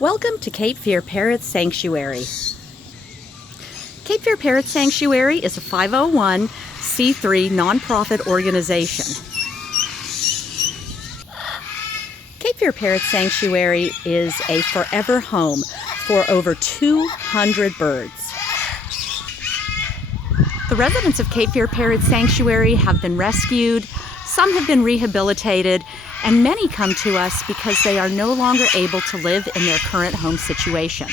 Welcome to Cape Fear Parrot Sanctuary. Cape Fear Parrot Sanctuary is a 501c3 nonprofit organization. Cape Fear Parrot Sanctuary is a forever home for over 200 birds. The residents of Cape Fear Parrot Sanctuary have been rescued, some have been rehabilitated, and many come to us because they are no longer able to live in their current home situation.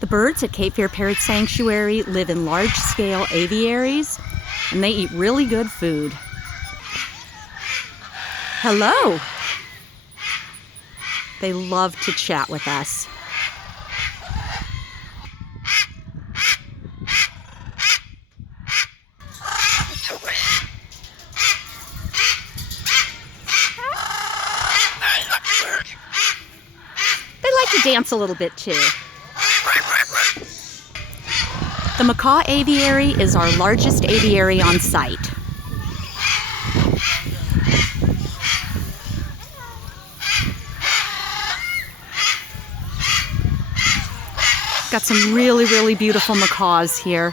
The birds at Cape Fear Parrot Sanctuary live in large-scale aviaries, and they eat really good food. Hello! They love to chat with us. They like to dance a little bit too. The macaw aviary is our largest aviary on site. Got some really beautiful macaws here.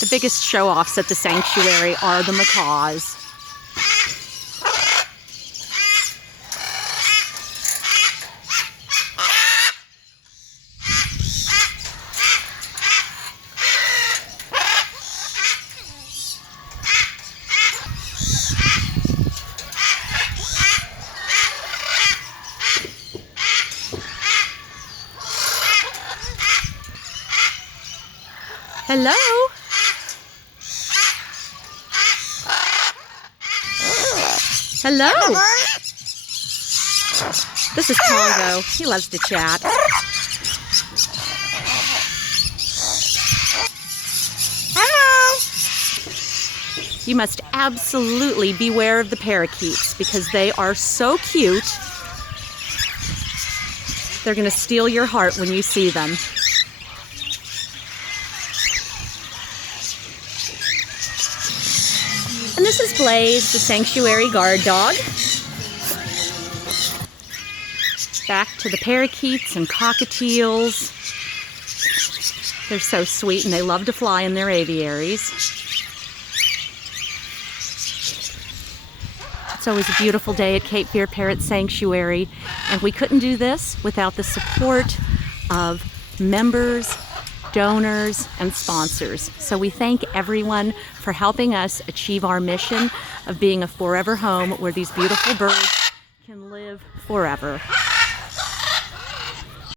The biggest show-offs at the sanctuary are the macaws. Hello? Hello? This is Congo. He loves to chat. Hello? You must absolutely beware of the parakeets because they are so cute. They're going to steal your heart when you see them. And this is Blaze, the sanctuary guard dog. Back to the parakeets and cockatiels. They're so sweet and they love to fly in their aviaries. It's always a beautiful day at Cape Fear Parrot Sanctuary, and we couldn't do this without the support of members, donors, and sponsors. So we thank everyone for helping us achieve our mission of being a forever home where these beautiful birds can live forever.